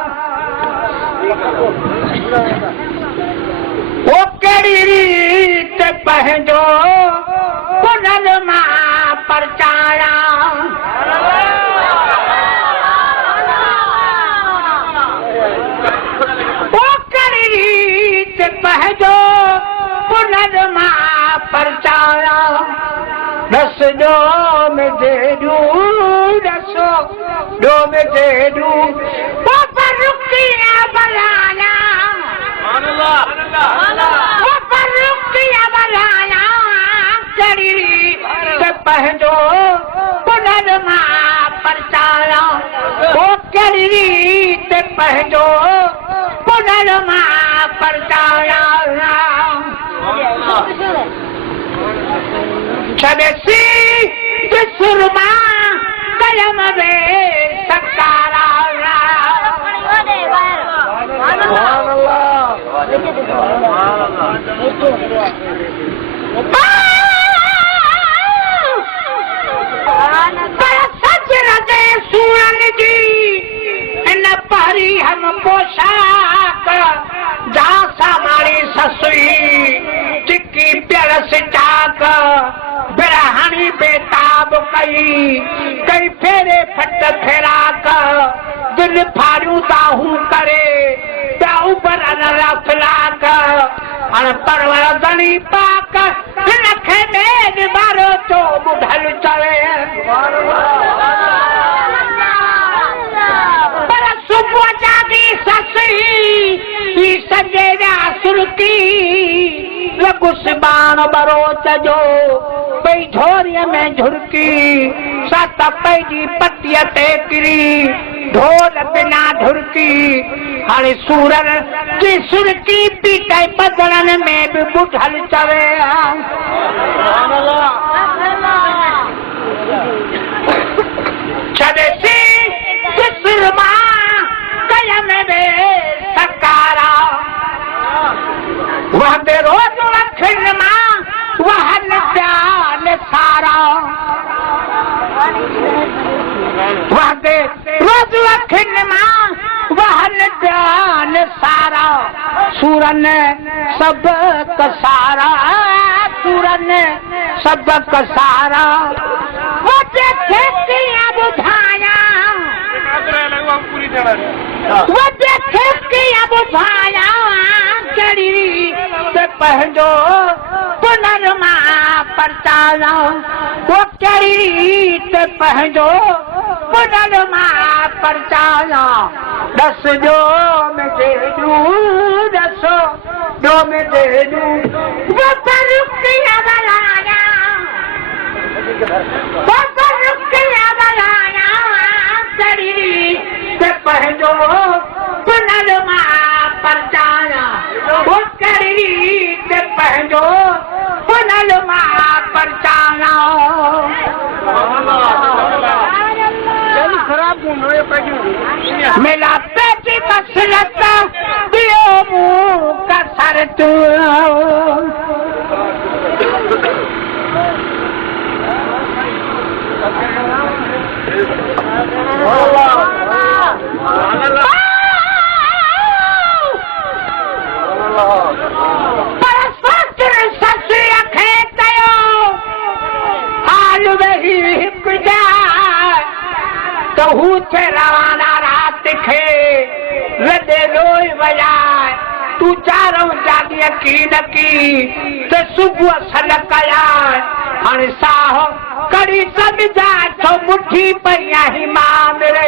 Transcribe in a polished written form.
वो कड़ी रीत पंहिंजो पुननि मां परचाया वो कड़ी रीत पंहिंजो पुननि मां परचाया दस जो मुझे दू दसो दो मुझे दू वो पर रुकिया बलाया वो पर रुकिया बलाया कड़ी रीत पंहिंजो पुननि मां परचाया वो कड़ी रीत पंहिंजो पुननि मां परचाया छॾसी सुरमा कयम वे सकारा सच रजे सूरन जी इन पहरी हम पोशाक दासा मारी ससुई चिकी प्यरस चाक बिरहानी बेताब कई फेरे फट फेराक दिल फाड़ू दाहू करे दाहू पर अनरा फिलाक अण परवर दणी पाक नखे मेद मारो तो बुढ़ल चवे पर सुबुह जागी ससुई सजे व्या सुरकी लगुस बाण बरोच जो पई झोरीअ में झुरकी सत पंहिंजी पतीअ ते किरी ढोल बिना ढुरकी हाणे सूरन जी सुरकी पीटे बदलनि में बि ॿुधल चवे छॾसी सुरमा कयम वे सकारा वहदे रोज़ अखियुनि मां वहनि प्यान सारा वहदे रोज़ अखियुनि मां वहनि प्यान सारा सूरन सब कसारा सूरन सब कसारा मुझे खेतियां ॿुधाया मुझे खेतियां ॿुधाया कड़ी ते पंहिंजो पुननि मां परचाया वो कड़ी ते पंहिंजो पुननि मां परचाया दस जो मुझे दू दसो दो मुझे दू वो पर रुकिया बलाया वो पर रुकिया बलाया कड़ी ते पंहिंजो पुननि मां परचाया वो कड़ी ते पंहिंजो पुननि मां परचाया मिला पेटी मसलत दियो मुंह का सर तू थे रवाना रात खे लदे रोई वजाए तू चारों जागी यकीन की ते सुबुह सन कया हाणे साहो कड़ी समझा तो मुट्ठी पई ही मां मेरे